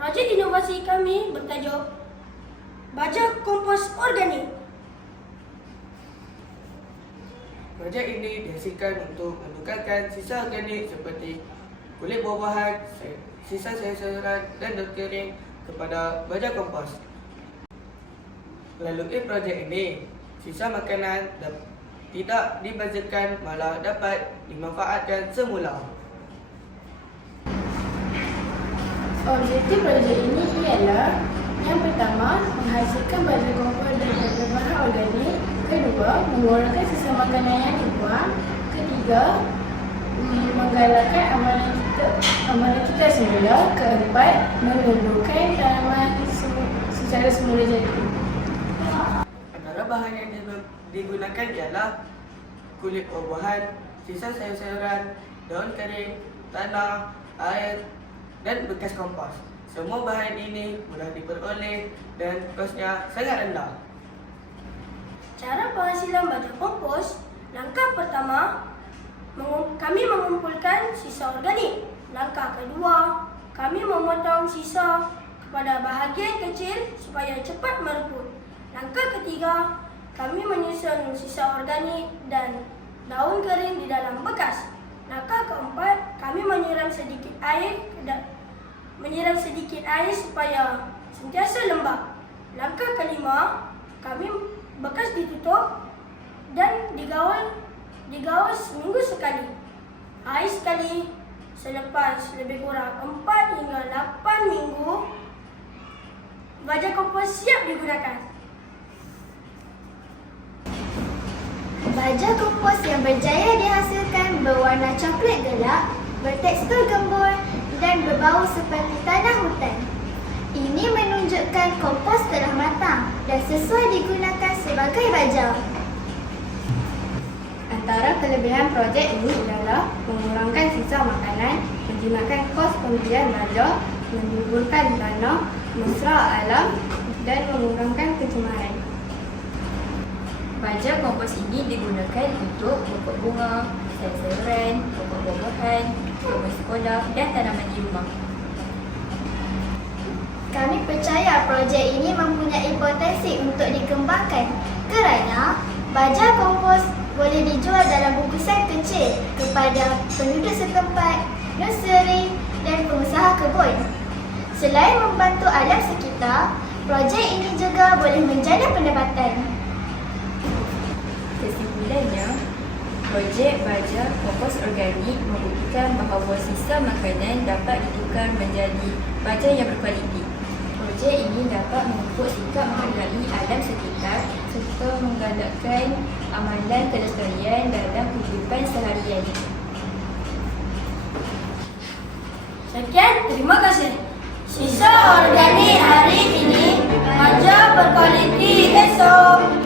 Projek inovasi kami bertajuk Baja Kompos Organik. Projek ini dihasilkan untuk menukarkan sisa organik seperti kulit buah-buahan, sisa sayur-sayuran dan daun kering kepada baja kompos. Melalui projek ini, sisa makanan tidak dibazakan malah dapat dimanfaatkan semula. Objektif projek ini ialah yang pertama, menghasilkan baja kompos daripada bahan organik. Kedua, mengurangkan sisa makanan yang dibuang. Ketiga, menggalakkan amalan kita semula. Keempat, menubuhkan tanaman secara semula jadi. Antara bahan yang digunakan ialah kulit buah-buahan, sisa sayur-sayuran, daun kering, tanah, air dan bekas kompos. Semua bahan ini mudah diperoleh dan kosnya sangat rendah. Cara penghasilan baja kompos, langkah pertama, kami mengumpulkan sisa organik. Langkah kedua, kami memotong sisa kepada bahagian kecil supaya cepat mereput. Langkah ketiga, kami menyusun sisa organik dan daun kering di dalam bekas. Langkah keempat, kami menyiram sedikit air supaya sentiasa lembap. Langkah kelima, kami bekas ditutup dan digaul seminggu sekali. Air sekali selepas lebih kurang 4 hingga 8 minggu, baja kompos siap digunakan. Baja kompos yang berjaya dihasilkan berwarna coklat gelap, bertekstur gembur dan berbau seperti tanah hutan. Ini menunjukkan kompos telah matang dan sesuai digunakan sebagai baja. Antara kelebihan projek ini adalah mengurangkan sisa makanan, menjimatkan kos pembelian baja, menyuburkan tanah, mesra alam dan mengurangkan pencemaran. Baja kompos ini digunakan untuk pokok bunga, sayur-sayuran, pokok buah-buahan, kebun sekolah dan tanaman di rumah. Kami percaya projek ini mempunyai potensi untuk dikembangkan kerana baja kompos boleh dijual dalam bungkusan kecil kepada penduduk setempat, nursery dan pengusaha kebun. Selain membantu alam sekitar, projek ini juga boleh menjana pendapatan. Kesimpulannya, projek baja kompos organik membuktikan bahawa sisa makanan dapat ditukar menjadi baja yang berkualiti. Projek ini dapat memupuk sikap menghargai alam sekitar serta menggalakkan amalan kelestarian dalam kehidupan seharian. Sekian, terima kasih. Sisa organik hari ini, baja berkualiti esok.